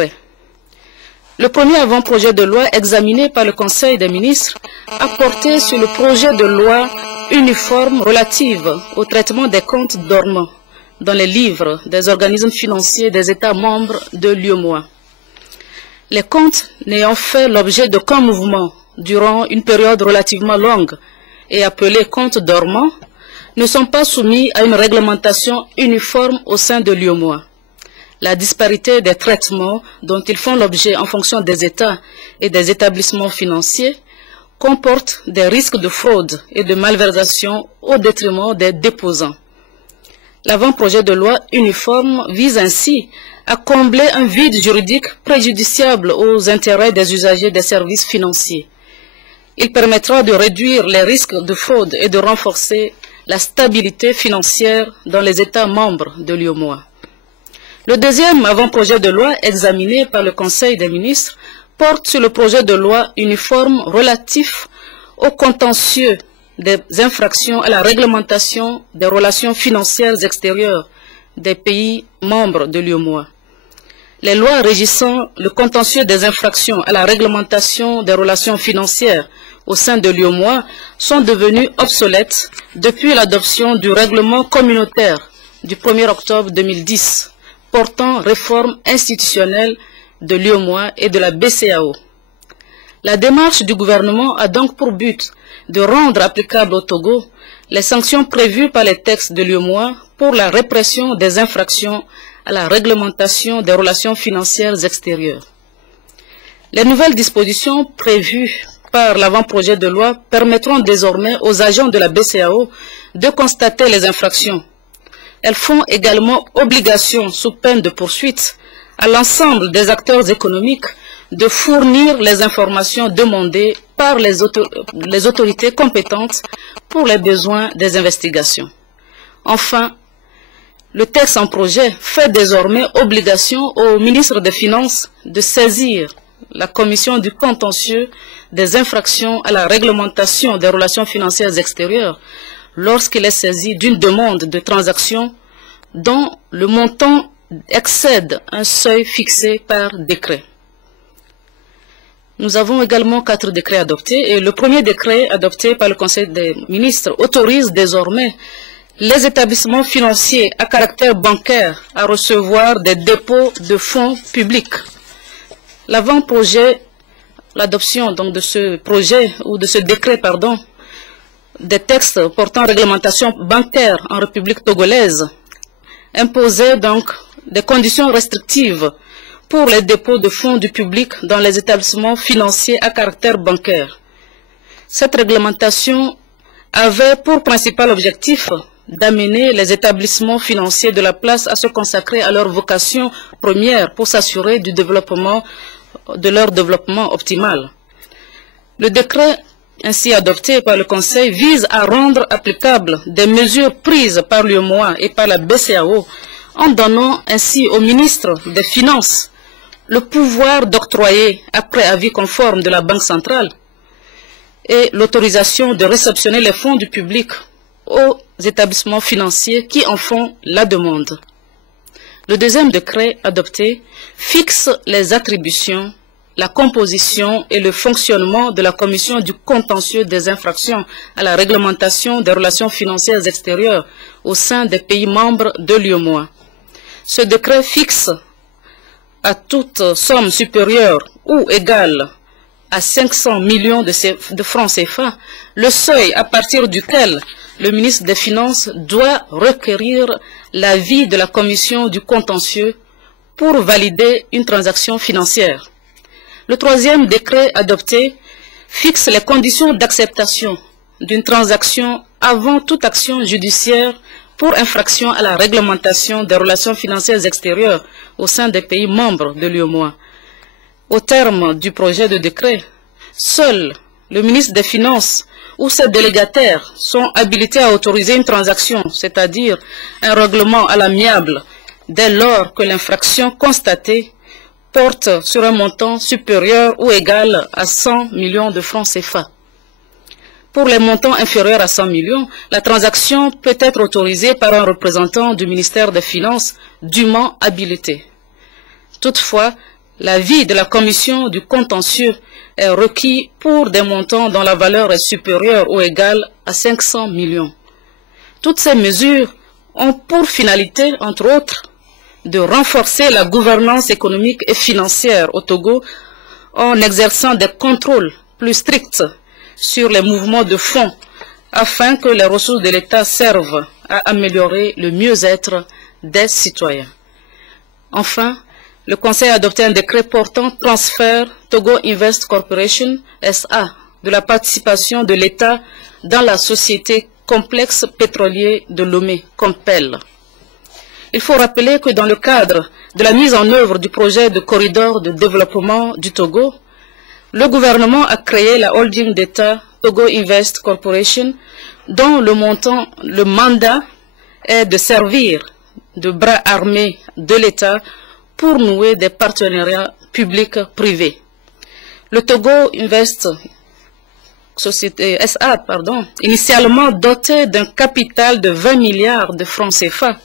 décrets. Le premier avant-projet de loi examiné par le Conseil des ministres a porté sur le projet de loi uniforme relative au traitement des comptes dormants dans les livres des organismes financiers des États membres de l'UEMOA. Les comptes n'ayant fait l'objet d'aucun mouvement durant une période relativement longue et appelés comptes dormants ne sont pas soumis à une réglementation uniforme au sein de l'UEMOA. La disparité des traitements dont ils font l'objet en fonction des États et des établissements financiers comporte des risques de fraude et de malversation au détriment des déposants. L'avant-projet de loi uniforme vise ainsi à combler un vide juridique préjudiciable aux intérêts des usagers des services financiers. Il permettra de réduire les risques de fraude et de renforcer la stabilité financière dans les États membres de l'UEMOA. Le deuxième avant-projet de loi examiné par le Conseil des ministres porte sur le projet de loi uniforme relatif au contentieux des infractions à la réglementation des relations financières extérieures des pays membres de l'UEMOA. Les lois régissant le contentieux des infractions à la réglementation des relations financières au sein de l'UEMOA sont devenues obsolètes depuis l'adoption du règlement communautaire du 1er octobre 2010 portant réforme institutionnelle de l'UEMOA et de la BCEAO. La démarche du gouvernement a donc pour but de rendre applicables au Togo les sanctions prévues par les textes de l'UEMOA pour la répression des infractions à la réglementation des relations financières extérieures. Les nouvelles dispositions prévues par l'avant-projet de loi permettront désormais aux agents de la BCEAO de constater les infractions. Elles font également obligation, sous peine de poursuite, à l'ensemble des acteurs économiques de fournir les informations demandées par les autorités compétentes pour les besoins des investigations. Enfin, le texte en projet fait désormais obligation au ministre des Finances de saisir la commission du contentieux des infractions à la réglementation des relations financières extérieures lorsqu'il est saisi d'une demande de transaction dont le montant excède un seuil fixé par décret. Nous avons également 4 décrets adoptés et le premier décret adopté par le Conseil des ministres autorise désormais les établissements financiers à caractère bancaire à recevoir des dépôts de fonds publics. L'avant-projet, l'adoption donc de ce projet ou de ce décret, des textes portant réglementation bancaire en République togolaise imposait donc des conditions restrictives pour les dépôts de fonds du public dans les établissements financiers à caractère bancaire. Cette réglementation avait pour principal objectif d'amener les établissements financiers de la place à se consacrer à leur vocation première pour s'assurer du développement, de leur développement optimal. Le décret ainsi adopté par le Conseil vise à rendre applicables des mesures prises par l'UEMOA et par la BCEAO en donnant ainsi au ministre des Finances le pouvoir d'octroyer, après avis conforme de la Banque centrale, et l'autorisation de réceptionner les fonds du public aux établissements financiers qui en font la demande. Le deuxième décret adopté fixe les attributions, la composition et le fonctionnement de la commission du contentieux des infractions à la réglementation des relations financières extérieures au sein des pays membres de l'UEMOA. Ce décret fixe à toute somme supérieure ou égale à 500 millions de francs CFA le seuil à partir duquel le ministre des Finances doit requérir l'avis de la commission du contentieux pour valider une transaction financière. Le troisième décret adopté fixe les conditions d'acceptation d'une transaction avant toute action judiciaire pour infraction à la réglementation des relations financières extérieures au sein des pays membres de l'UEMOA. Au terme du projet de décret, seul le ministre des Finances ou ses délégataires sont habilités à autoriser une transaction, c'est-à-dire un règlement à l'amiable, dès lors que l'infraction constatée porte sur un montant supérieur ou égal à 100 millions de francs CFA. Pour les montants inférieurs à 100 millions, la transaction peut être autorisée par un représentant du ministère des Finances dûment habilité. Toutefois, L'avis de la commission du contentieux est requis pour des montants dont la valeur est supérieure ou égale à 500 millions. Toutes ces mesures ont pour finalité, entre autres, de renforcer la gouvernance économique et financière au Togo en exerçant des contrôles plus stricts sur les mouvements de fonds afin que les ressources de l'État servent à améliorer le mieux-être des citoyens. Enfin, le Conseil a adopté un décret portant transfert Togo Invest Corporation SA de la participation de l'État dans la société complexe pétrolier de Lomé, Compel. Il faut rappeler que dans le cadre de la mise en œuvre du projet de corridor de développement du Togo, le gouvernement a créé la holding d'État Togo Invest Corporation, dont le mandat est de servir de bras armé de l'État pour nouer des partenariats publics-privés. Le Togo Invest Société SA, initialement doté d'un capital de 20 milliards de francs CFA,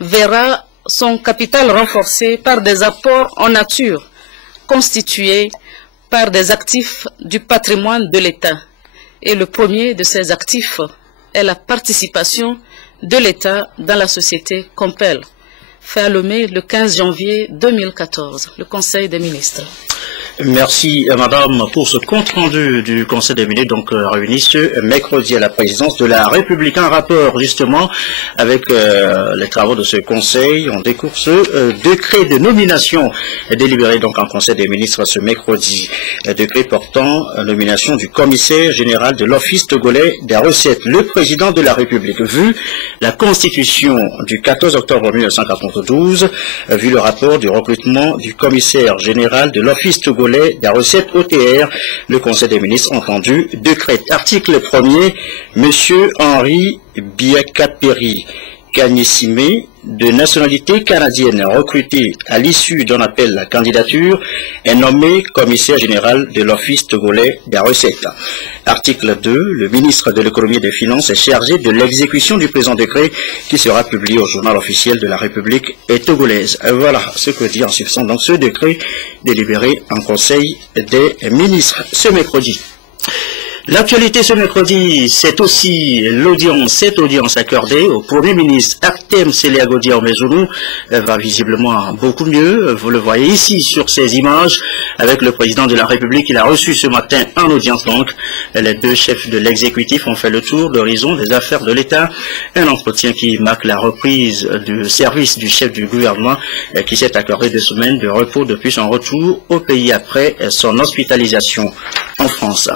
verra son capital renforcé par des apports en nature constitués par des actifs du patrimoine de l'État. Et le premier de ces actifs est la participation de l'État dans la société Compel, fait à Lomé le 15 janvier 2014, le Conseil des ministres. Merci Madame pour ce compte rendu du Conseil des ministres réuni ce mercredi à la présidence de la République. Un rapport justement avec les travaux de ce Conseil. On découvre ce décret de nomination délibéré en Conseil des ministres ce mercredi. Décret portant nomination du commissaire général de l'Office togolais des recettes. Le président de la République, vu la Constitution du 14 octobre 1992, vu le rapport du recrutement du commissaire général de l'Office togolais des recettes OTR, le Conseil des ministres entendu décrète. Article 1er, M. Henri Biakaperi Kanyesime, de nationalité canadienne, recruté à l'issue d'un appel à candidature, est nommé commissaire général de l'Office togolais des recettes. Article 2, le ministre de l'économie et des finances est chargé de l'exécution du présent décret qui sera publié au journal officiel de la République togolaise. Voilà ce que dit en substance donc ce décret délibéré en Conseil des ministres ce mercredi. L'actualité ce mercredi, c'est aussi cette audience accordée au Premier ministre Artem Seleagodi Ormezulu va visiblement beaucoup mieux. Vous le voyez ici sur ces images avec le président de la République. Il a reçu ce matin en audience donc. Les deux chefs de l'exécutif ont fait le tour d'horizon des affaires de l'État. Un entretien qui marque la reprise du service du chef du gouvernement qui s'est accordé 2 semaines de repos depuis son retour au pays après son hospitalisation en France.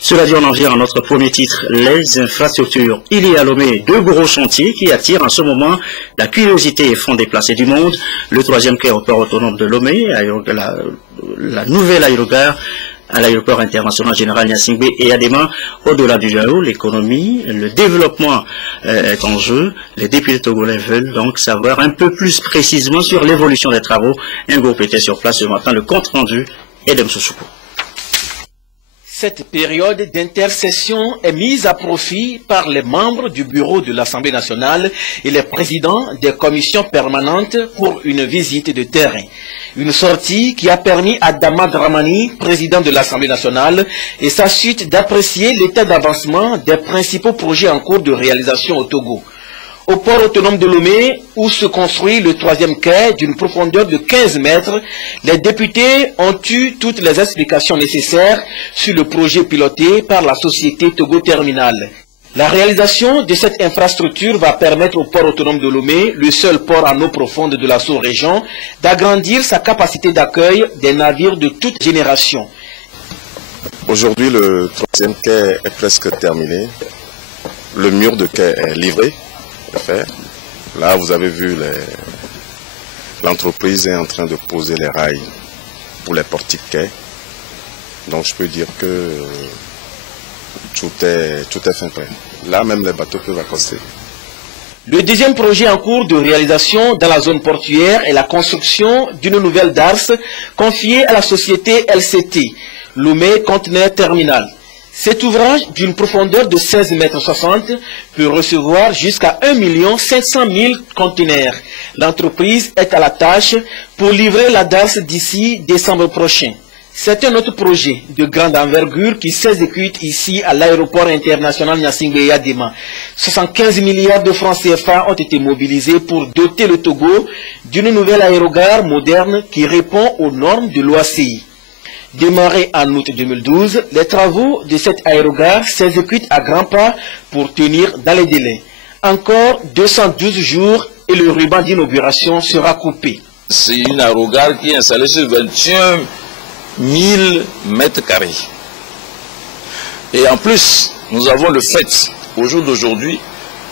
Cela dit, on en vient à notre premier titre, les infrastructures. Il y a à Lomé 2 gros chantiers qui attirent en ce moment la curiosité et font déplacer du monde. Le 3e quai au port autonome de Lomé, la nouvelle aérogare à l'aéroport international général Gnassingbé et Adema, au-delà du Jao, l'économie, le développement est en jeu. Les députés togolais veulent donc savoir un peu plus précisément sur l'évolution des travaux. Un groupe était sur place ce matin, le compte rendu est d'Msoussoukou. Cette période d'intercession est mise à profit par les membres du bureau de l'Assemblée nationale et les présidents des commissions permanentes pour une visite de terrain. Une sortie qui a permis à Dama Dramani, président de l'Assemblée nationale, et sa suite d'apprécier l'état d'avancement des principaux projets en cours de réalisation au Togo. Au port autonome de Lomé, où se construit le 3e quai d'une profondeur de 15 mètres, les députés ont eu toutes les explications nécessaires sur le projet piloté par la société Togo Terminal. La réalisation de cette infrastructure va permettre au port autonome de Lomé, le seul port en eau profonde de la sous-région, d'agrandir sa capacité d'accueil des navires de toute génération. Aujourd'hui, le 3e quai est presque terminé. Le mur de quai est livré. Là, vous avez vu, l'entreprise est en train de poser les rails pour les portiques quais. Donc, je peux dire que tout est fin prêt. Là, même les bateaux peuvent accoster. Le 2e projet en cours de réalisation dans la zone portuaire est la construction d'une nouvelle darse confiée à la société LCT, Lomé Conteneur Terminal. Cet ouvrage, d'une profondeur de 16,60 m, peut recevoir jusqu'à 1 500 000 conteneurs. L'entreprise est à la tâche pour livrer la DAS d'ici décembre prochain. C'est un autre projet de grande envergure qui s'exécute ici à l'aéroport international Gnassingbé Eyadema. 75 milliards de francs CFA ont été mobilisés pour doter le Togo d'une nouvelle aérogare moderne qui répond aux normes de l'OACI. Démarré en août 2012, les travaux de cette aérogare s'exécutent à grands pas pour tenir dans les délais. Encore 212 jours et le ruban d'inauguration sera coupé. C'est une aérogare qui est installée sur 21 000 mètres carrés. Et en plus, nous avons le fait, au jour d'aujourd'hui,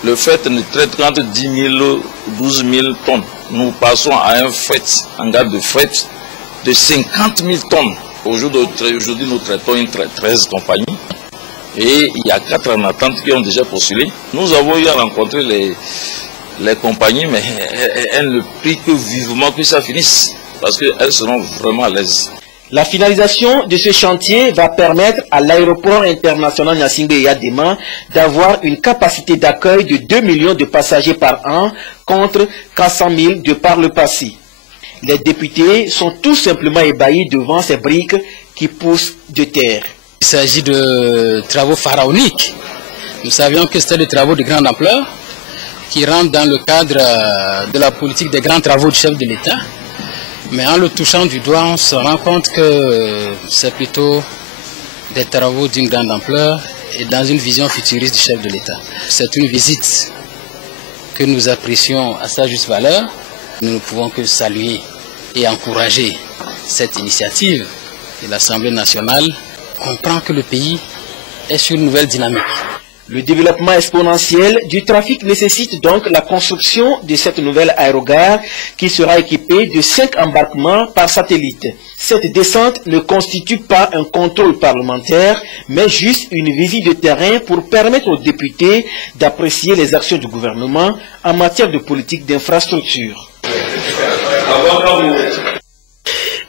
le fait ne traite qu'entre 10 000 12 000 tonnes. Nous passons à un fret, un garde de fret de 50 000 tonnes. Aujourd'hui, nous traitons 13 compagnies et il y a 4 en attente qui ont déjà postulé. Nous avons eu à rencontrer les compagnies, mais elles ne prient que vivement que ça finisse parce qu'elles seront vraiment à l'aise. La finalisation de ce chantier va permettre à l'aéroport international Gnassingbé Eyadema d'avoir une capacité d'accueil de 2 millions de passagers par an contre 400 000 de par le passé. Les députés sont tout simplement ébahis devant ces briques qui poussent de terre. Il s'agit de travaux pharaoniques. Nous savions que c'était des travaux de grande ampleur qui rentrent dans le cadre de la politique des grands travaux du chef de l'État. Mais en le touchant du doigt, on se rend compte que c'est plutôt des travaux d'une grande ampleur et dans une vision futuriste du chef de l'État. C'est une visite que nous apprécions à sa juste valeur. Nous ne pouvons que saluer et encourager cette initiative de l'Assemblée nationale. On comprend que le pays est sur une nouvelle dynamique. Le développement exponentiel du trafic nécessite donc la construction de cette nouvelle aérogare qui sera équipée de 5 embarquements par satellite. Cette descente ne constitue pas un contrôle parlementaire, mais juste une visite de terrain pour permettre aux députés d'apprécier les actions du gouvernement en matière de politique d'infrastructure.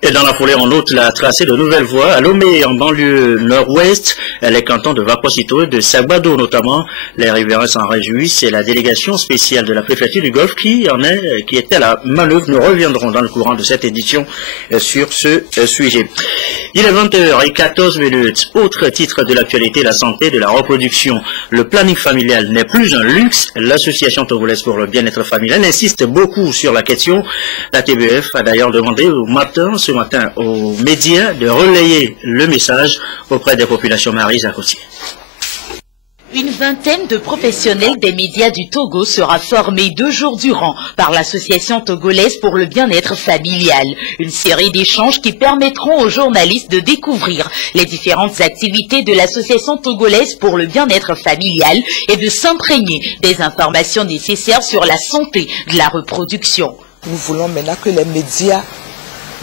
Et dans la foulée, on note la tracée de nouvelles voies à Lomé, en banlieue nord-ouest, les cantons de Vakosito et de Sagbado notamment. Les riverains s'en réjouissent et la délégation spéciale de la préfecture du Golfe qui était à la manœuvre. Nous reviendrons dans le courant de cette édition sur ce sujet. Il est 20h14. Autre titre de l'actualité, la santé de la reproduction. Le planning familial n'est plus un luxe. L'association togolaise pour le bien-être familial insiste beaucoup sur la question. La TBF a d'ailleurs demandé ce matin aux médias de relayer le message auprès des populations maries à côté. Une vingtaine de professionnels des médias du Togo sera formée 2 jours durant par l'association togolaise pour le bien-être familial. Une série d'échanges qui permettront aux journalistes de découvrir les différentes activités de l'association togolaise pour le bien-être familial et de s'imprégner des informations nécessaires sur la santé de la reproduction. Nous voulons maintenant que les médias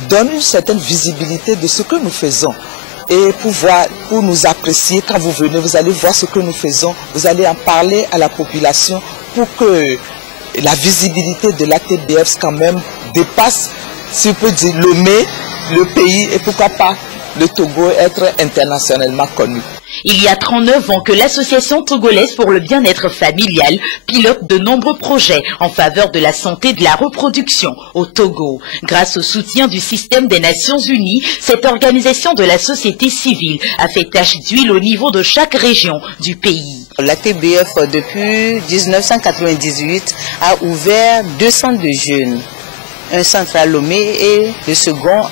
donnent une certaine visibilité de ce que nous faisons. Et pour nous apprécier, quand vous venez, vous allez voir ce que nous faisons, vous allez en parler à la population pour que la visibilité de la TBF quand même dépasse, si on peut dire, le pays et pourquoi pas le Togo être internationalement connu. Il y a 39 ans que l'association togolaise pour le bien-être familial pilote de nombreux projets en faveur de la santé de la reproduction au Togo. Grâce au soutien du système des Nations Unies, cette organisation de la société civile a fait tache d'huile au niveau de chaque région du pays. La TBF, depuis 1998, a ouvert 2 centres de jeunes. Un centre à Lomé et le second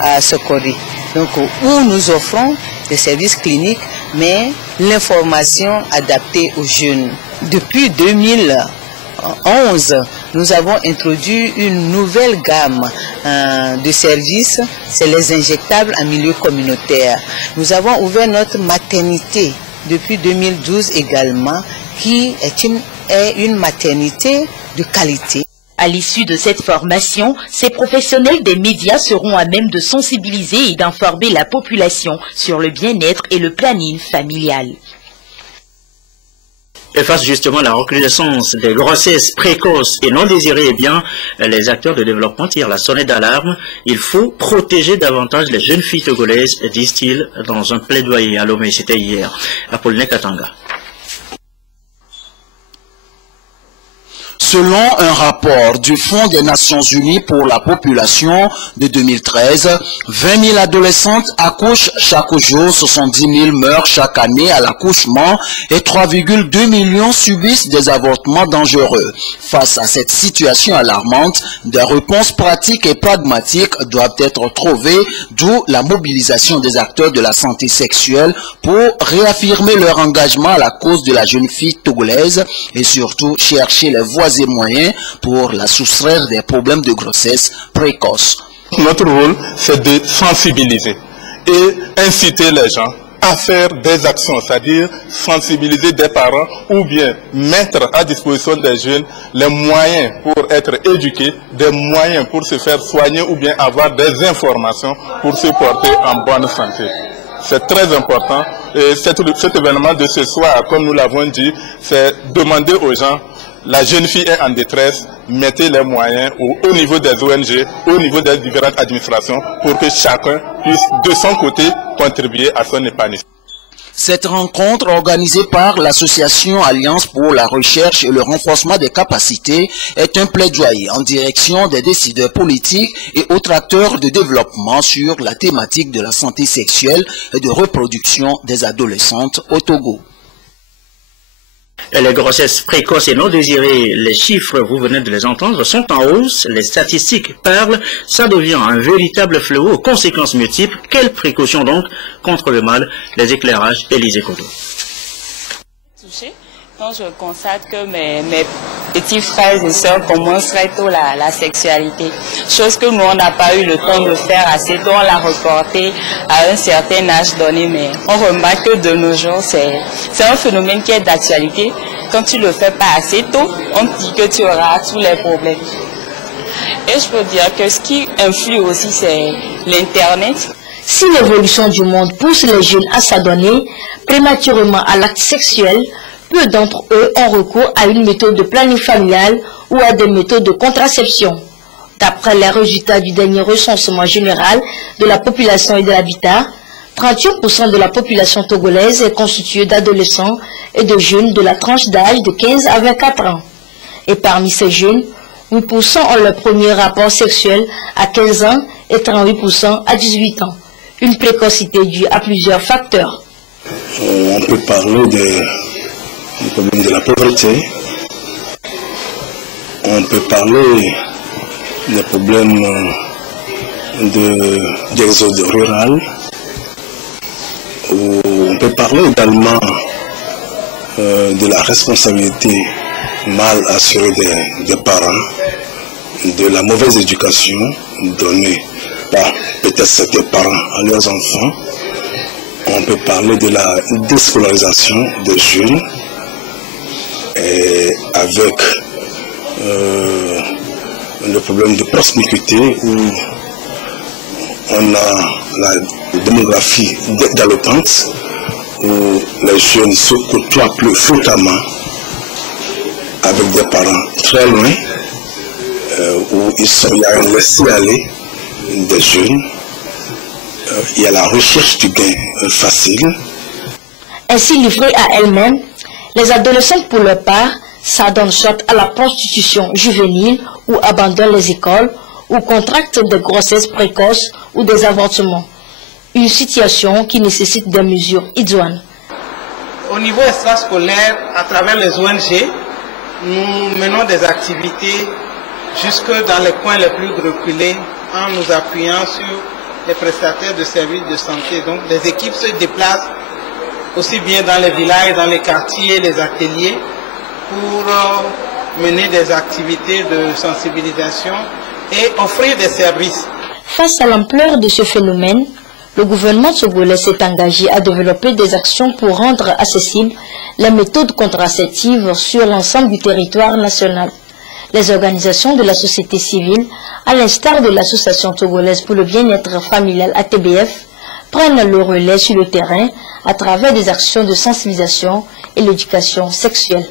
à Sokori. Donc, où nous offrons des services cliniques, mais l'information adaptée aux jeunes. Depuis 2011, nous avons introduit une nouvelle gamme de services, c'est les injectables en milieu communautaire. Nous avons ouvert notre maternité depuis 2012 également, qui est une maternité de qualité. À l'issue de cette formation, ces professionnels des médias seront à même de sensibiliser et d'informer la population sur le bien-être et le planning familial. Et face justement à la recrudescence des grossesses précoces et non désirées, eh bien, les acteurs de développement tirent la sonnette d'alarme. Il faut protéger davantage les jeunes filles togolaises, disent-ils dans un plaidoyer à Lomé, c'était hier, à Apollinaire Katanga. Selon un rapport du Fonds des Nations Unies pour la population de 2013, 20 000 adolescentes accouchent chaque jour, 70 000 meurent chaque année à l'accouchement et 3,2 millions subissent des avortements dangereux. Face à cette situation alarmante, des réponses pratiques et pragmatiques doivent être trouvées, d'où la mobilisation des acteurs de la santé sexuelle pour réaffirmer leur engagement à la cause de la jeune fille togolaise et surtout chercher les voies et moyens pour la soustraire des problèmes de grossesse précoce. Notre rôle, c'est de sensibiliser et inciter les gens à faire des actions, c'est-à-dire sensibiliser des parents ou bien mettre à disposition des jeunes les moyens pour être éduqués, des moyens pour se faire soigner ou bien avoir des informations pour se porter en bonne santé. C'est très important et cet événement de ce soir, comme nous l'avons dit, c'est demander aux gens, la jeune fille est en détresse, mettez les moyens au niveau des ONG, au niveau des différentes administrations pour que chacun puisse de son côté contribuer à son épanouissement. Cette rencontre organisée par l'association Alliance pour la recherche et le renforcement des capacités est un plaidoyer en direction des décideurs politiques et autres acteurs de développement sur la thématique de la santé sexuelle et de reproduction des adolescentes au Togo. Et les grossesses précoces et non désirées, les chiffres, vous venez de les entendre, sont en hausse. Les statistiques parlent. Ça devient un véritable fléau aux conséquences multiples. Quelles précautions donc contre le mal? Les éclairages, Élisée Kodo. Quand je constate que mes petits frères et sœurs commencent très tôt la sexualité, chose que nous on n'a pas eu le temps de faire assez tôt, on l'a reporté à un certain âge donné, mais on remarque que de nos jours c'est un phénomène qui est d'actualité. Quand tu le fais pas assez tôt, on te dit que tu auras tous les problèmes. Et je peux dire que ce qui influe aussi c'est l'internet. Si l'évolution du monde pousse les jeunes à s'adonner prématurément à l'acte sexuel, peu d'entre eux ont recours à une méthode de planning familial ou à des méthodes de contraception. D'après les résultats du dernier recensement général de la population et de l'habitat, 38% de la population togolaise est constituée d'adolescents et de jeunes de la tranche d'âge de 15 à 24 ans. Et parmi ces jeunes, 8% ont leur premier rapport sexuel à 15 ans et 38% à 18 ans. Une précocité due à plusieurs facteurs. On peut parler du problème de la pauvreté, on peut parler des problèmes d'exode rural, on peut parler également de la responsabilité mal assurée des parents, de la mauvaise éducation donnée par peut-être certains parents à leurs enfants. On peut parler de la déscolarisation des jeunes et avec le problème de promiscuité où on a la démographie galopante, où les jeunes se côtoient plus fréquemment avec des parents très loin, où il y a un laisser-aller des jeunes. Il y a la recherche du gain facile. Ainsi livrées à elles-mêmes, les adolescentes pour leur part s'adonnent soit à la prostitution juvénile ou abandonnent les écoles ou contractent des grossesses précoces ou des avortements. Une situation qui nécessite des mesures idoines. Au niveau extrascolaire, à travers les ONG, nous menons des activités jusque dans les coins les plus reculés en nous appuyant sur les prestataires de services de santé. Donc les équipes se déplacent aussi bien dans les villages, dans les quartiers, les ateliers, pour mener des activités de sensibilisation et offrir des services. Face à l'ampleur de ce phénomène, le gouvernement togolais s'est engagé à développer des actions pour rendre accessibles les méthodes contraceptives sur l'ensemble du territoire national. Les organisations de la société civile, à l'instar de l'Association togolaise pour le bien-être familial ATBF, prennent le relais sur le terrain à travers des actions de sensibilisation et l'éducation sexuelle.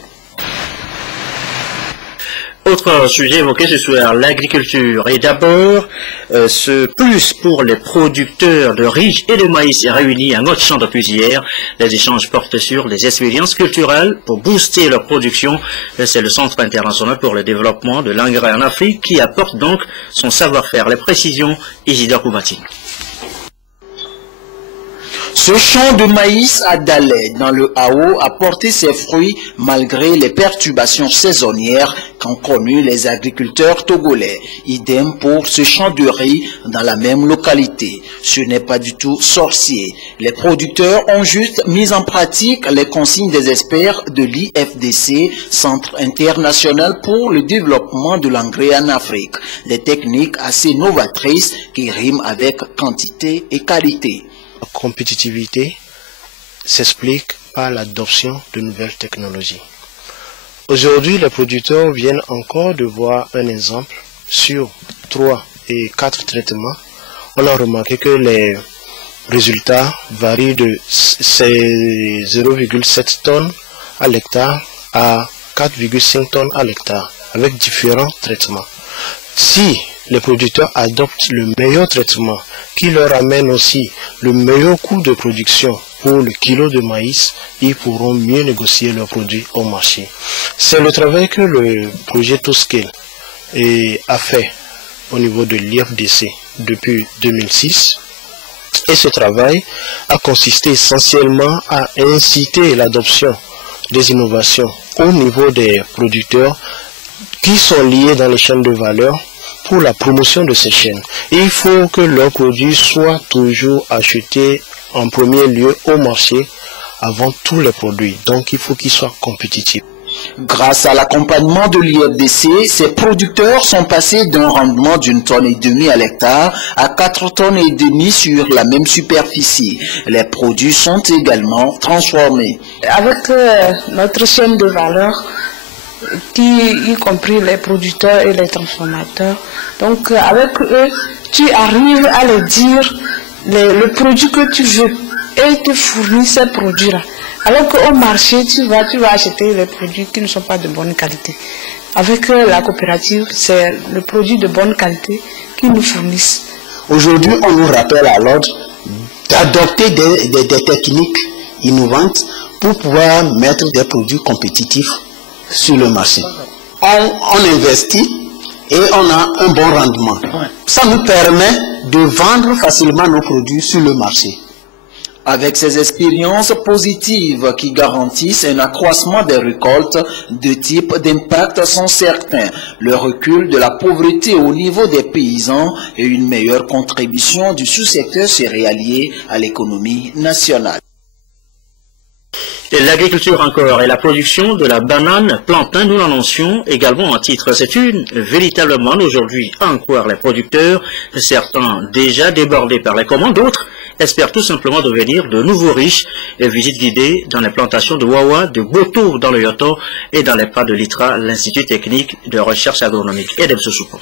Autre sujet évoqué ce soir, l'agriculture. Et d'abord, ce plus pour les producteurs de riz et de maïs réunis en autre champ de plusieurs. Les échanges portent sur les expériences culturelles pour booster leur production. C'est le Centre international pour le développement de l'engrais en Afrique qui apporte donc son savoir-faire. Les précisions, Isidore Koumati. Ce champ de maïs à Dalais, dans le Hao, a porté ses fruits malgré les perturbations saisonnières qu'ont connues les agriculteurs togolais. Idem pour ce champ de riz dans la même localité. Ce n'est pas du tout sorcier. Les producteurs ont juste mis en pratique les consignes des experts de l'IFDC, Centre international pour le développement de l'engrais en Afrique. Des techniques assez novatrices qui riment avec quantité et qualité. La compétitivité s'explique par l'adoption de nouvelles technologies. Aujourd'hui, les producteurs viennent encore de voir un exemple sur 3 et 4 traitements. On a remarqué que les résultats varient de 0,7 tonnes à l'hectare à 4,5 tonnes à l'hectare avec différents traitements. Si les producteurs adoptent le meilleur traitement qui leur amène aussi le meilleur coût de production pour le kilo de maïs, ils pourront mieux négocier leurs produits au marché. C'est le travail que le projet ToScale a fait au niveau de l'IFDC depuis 2006. Et ce travail a consisté essentiellement à inciter l'adoption des innovations au niveau des producteurs qui sont liés dans les chaînes de valeur pour la promotion de ces chaînes. Et il faut que leurs produits soient toujours achetés en premier lieu au marché avant tous les produits. Donc il faut qu'ils soient compétitifs. Grâce à l'accompagnement de l'IFDC, ces producteurs sont passés d'un rendement d'1,5 tonne à l'hectare à 4,5 tonnes sur la même superficie. Les produits sont également transformés. Avec notre chaîne de valeur, y compris les producteurs et les transformateurs. Donc avec eux, tu arrives à leur dire le produit que tu veux et ils te fournissent ces produits-là. Alors qu'au marché, tu vas acheter les produits qui ne sont pas de bonne qualité. Avec la coopérative, c'est le produit de bonne qualité qu'ils nous fournissent. Aujourd'hui, on nous rappelle à l'ordre d'adopter des techniques innovantes pour pouvoir mettre des produits compétitifs sur le marché. On investit et on a un bon rendement. Ça nous permet de vendre facilement nos produits sur le marché. Avec ces expériences positives qui garantissent un accroissement des récoltes, deux types d'impact sont certains. Le recul de la pauvreté au niveau des paysans et une meilleure contribution du sous-secteur céréalier à l'économie nationale. L'agriculture encore et la production de la banane plantain, nous l'annoncions également en titre. C'est une véritablement aujourd'hui encore les producteurs, certains déjà débordés par les commandes, d'autres espèrent tout simplement devenir de nouveaux riches. Et visite guidée dans les plantations de Wawa, de Boto dans le Yoto et dans les pas de l'ITRA, l'Institut technique de recherche agronomique. Et d'Ebsosoupo.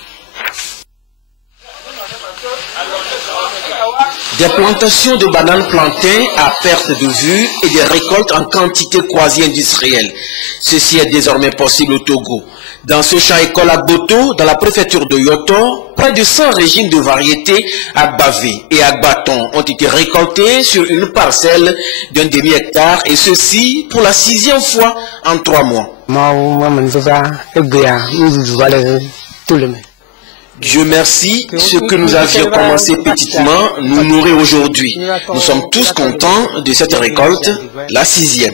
Des plantations de bananes plantains à perte de vue et des récoltes en quantité quasi-industrielle. Ceci est désormais possible au Togo. Dans ce champ école à Boto, dans la préfecture de Yoto, près de 100 régimes de variétés Agbavé et Agbaton ont été récoltés sur une parcelle d'un demi-hectare, et ceci pour la 6e fois en 3 mois. Dieu merci, ce que nous avions commencé petitement nous nourrit aujourd'hui. Nous sommes tous contents de cette récolte, la 6e.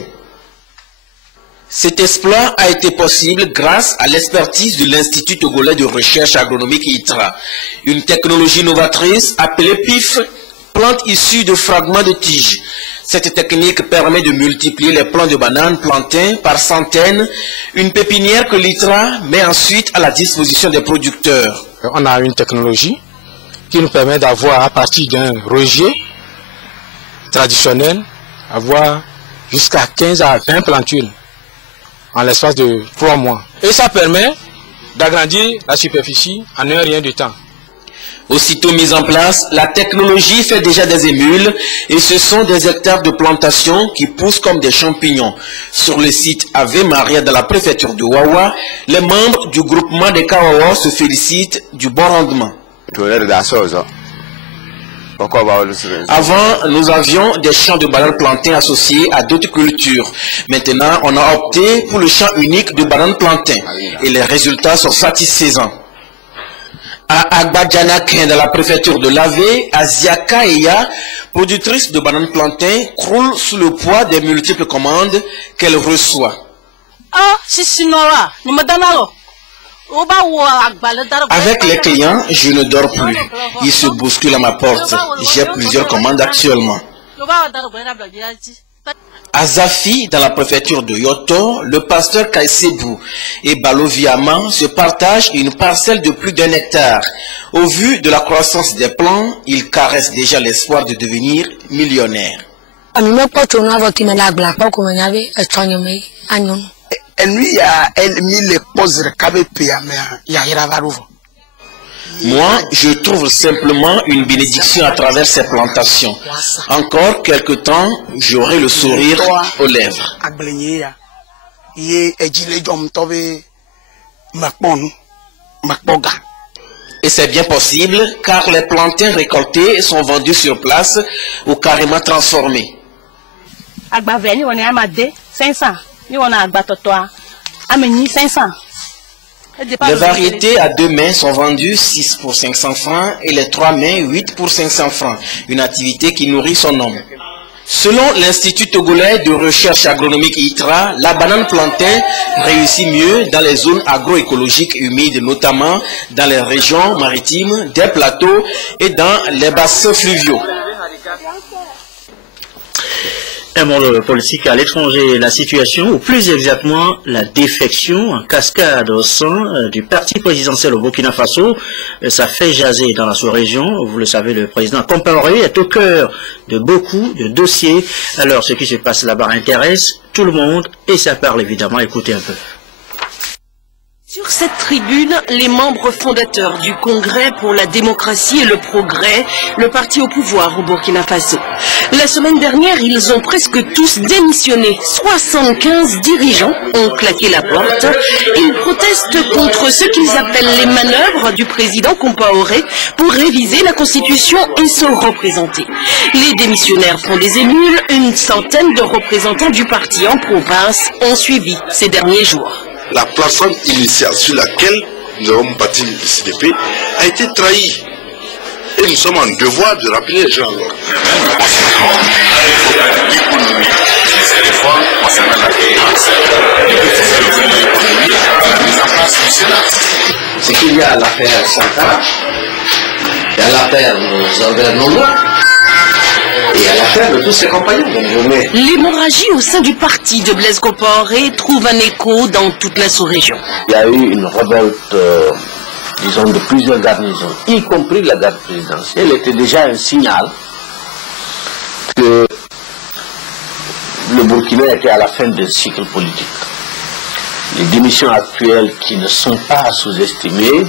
Cet exploit a été possible grâce à l'expertise de l'Institut togolais de recherche agronomique ITRA. Une technologie novatrice appelée PIF, plante issue de fragments de tiges. Cette technique permet de multiplier les plants de bananes plantains par centaines, une pépinière que l'ITRA met ensuite à la disposition des producteurs. On a une technologie qui nous permet d'avoir, à partir d'un rejet traditionnel, avoir jusqu'à 15 à 20 plantules en l'espace de 3 mois. Et ça permet d'agrandir la superficie en un rien de temps. Aussitôt mise en place, la technologie fait déjà des émules et ce sont des hectares de plantations qui poussent comme des champignons. Sur le site Ave Maria de la préfecture de Wawa, les membres du groupement des Kawawa se félicitent du bon rendement. Avant, nous avions des champs de bananes plantains associés à d'autres cultures. Maintenant, on a opté pour le champ unique de bananes plantains et les résultats sont satisfaisants. À Agbadjanakin, dans la préfecture de Lavé, Aziaka Eya, productrice de bananes plantains, croule sous le poids des multiples commandes qu'elle reçoit. Avec les clients, je ne dors plus. Ils se bousculent à ma porte. J'ai plusieurs commandes actuellement. À Zafi, dans la préfecture de Yoto, le pasteur Kaïsebou et Baloviama se partagent une parcelle de plus d'1 hectare. Au vu de la croissance des plants, ils caressent déjà l'espoir de devenir millionnaires. Moi, je trouve simplement une bénédiction à travers ces plantations. Encore quelque temps, j'aurai le sourire aux lèvres. Et c'est bien possible, car les plantains récoltés sont vendus sur place ou carrément transformés. Les variétés à 2 mains sont vendues 6 pour 500 francs et les 3 mains 8 pour 500 francs. Une activité qui nourrit son nom. Selon l'Institut togolais de recherche agronomique ITRA, la banane plantain réussit mieux dans les zones agroécologiques humides, notamment dans les régions maritimes, des plateaux et dans les bassins fluviaux. Un monde politique à l'étranger, la situation, ou plus exactement la défection en cascade au sein du parti présidentiel au Burkina Faso, ça fait jaser dans la sous-région. Vous le savez, le président Compaoré est au cœur de beaucoup de dossiers. Alors, ce qui se passe là-bas intéresse tout le monde et ça parle évidemment. Écoutez un peu. Sur cette tribune, les membres fondateurs du Congrès pour la démocratie et le progrès, le parti au pouvoir au Burkina Faso. La semaine dernière, ils ont presque tous démissionné. 75 dirigeants ont claqué la porte. Ils protestent contre ce qu'ils appellent les manœuvres du président Compaoré pour réviser la Constitution et se représenter. Les démissionnaires font des émules. Une centaine de représentants du parti en province ont suivi ces derniers jours. La plateforme initiale sur laquelle nous avons bâti le CDP a été trahie. Et nous sommes en devoir de rappeler les gens. C'est qu'il y a l'affaire Sankara, il y a l'affaire Albert Nondo, et à l'affaire de tous ses compagnons. L'hémorragie au sein du parti de Blaise Compaoré trouve un écho dans toute la sous-région. Il y a eu une révolte, disons, de plusieurs garnisons, y compris la garde présidentielle, était déjà un signal que le Burkina était à la fin d'un cycle politique. Les démissions actuelles qui ne sont pas sous-estimées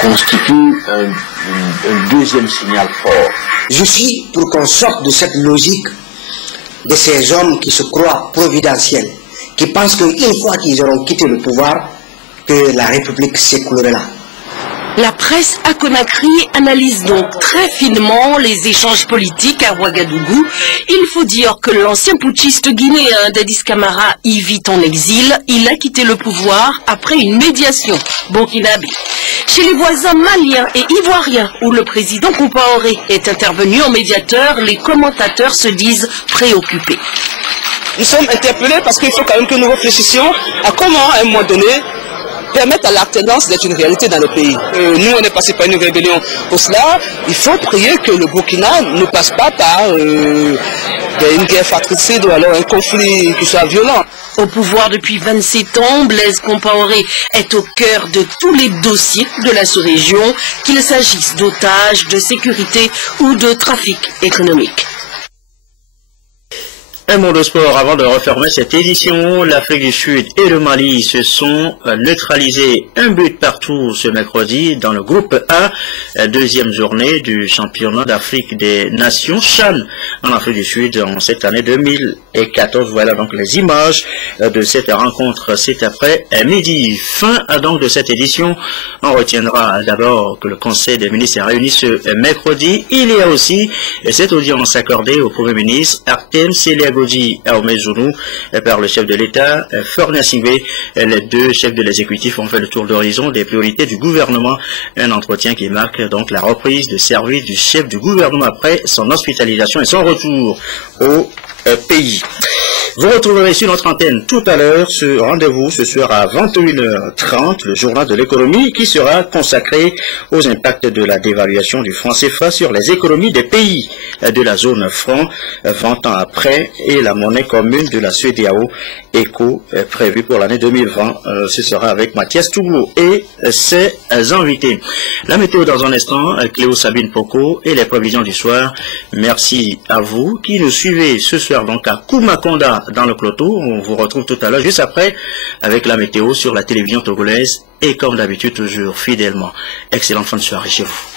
constituent un deuxième signal fort. Je suis pour qu'on sorte de cette logique de ces hommes qui se croient providentiels, qui pensent qu'une fois qu'ils auront quitté le pouvoir, que la République s'écoulera. La presse à Conakry analyse donc très finement les échanges politiques à Ouagadougou. Il faut dire que l'ancien putschiste guinéen Dadis Camara y vit en exil. Il a quitté le pouvoir après une médiation burkinabé. Chez les voisins maliens et ivoiriens, où le président Compaoré est intervenu en médiateur, les commentateurs se disent préoccupés. Nous sommes interpellés parce qu'il faut quand même que nous réfléchissions à comment, à un moment donné, permettre à l'alternance d'être une réalité dans le pays. Nous, on est passé par une rébellion. Pour cela, il faut prier que le Burkina ne passe pas par une guerre fratricide ou alors un conflit qui soit violent. Au pouvoir depuis 27 ans, Blaise Compaoré est au cœur de tous les dossiers de la sous-région, qu'il s'agisse d'otages, de sécurité ou de trafic économique. Un mot de sport avant de refermer cette édition. L'Afrique du Sud et le Mali se sont neutralisés un but partout ce mercredi dans le groupe A, deuxième journée du championnat d'Afrique des Nations CHAN en Afrique du Sud en cette année 2014. Voilà donc les images de cette rencontre cet après-midi. Fin donc de cette édition. On retiendra d'abord que le Conseil des ministres est réuni ce mercredi. Il y a aussi cette audience accordée au Premier ministre Artem Seliagodji Aomezounou par le chef de l'État Fornia Singbe. Les deux chefs de l'exécutif ont fait le tour d'horizon des priorités du gouvernement. Un entretien qui marque donc la reprise de service du chef du gouvernement après son hospitalisation et son retour au pays. Vous retrouverez sur notre antenne tout à l'heure ce rendez-vous, ce soir à 21h30, le journal de l'économie qui sera consacré aux impacts de la dévaluation du franc CFA sur les économies des pays de la zone franc 20 ans après et la monnaie commune de la CEDEAO ECO prévue pour l'année 2020. Ce sera avec Mathias Touglo et ses invités. La météo dans un instant, Cléo Sabine Poko et les prévisions du soir. Merci à vous qui nous suivez ce soir donc à Kumakonda dans le Cloto. On vous retrouve tout à l'heure juste après avec la météo sur la télévision togolaise et comme d'habitude toujours fidèlement. Excellente fin de soirée chez vous.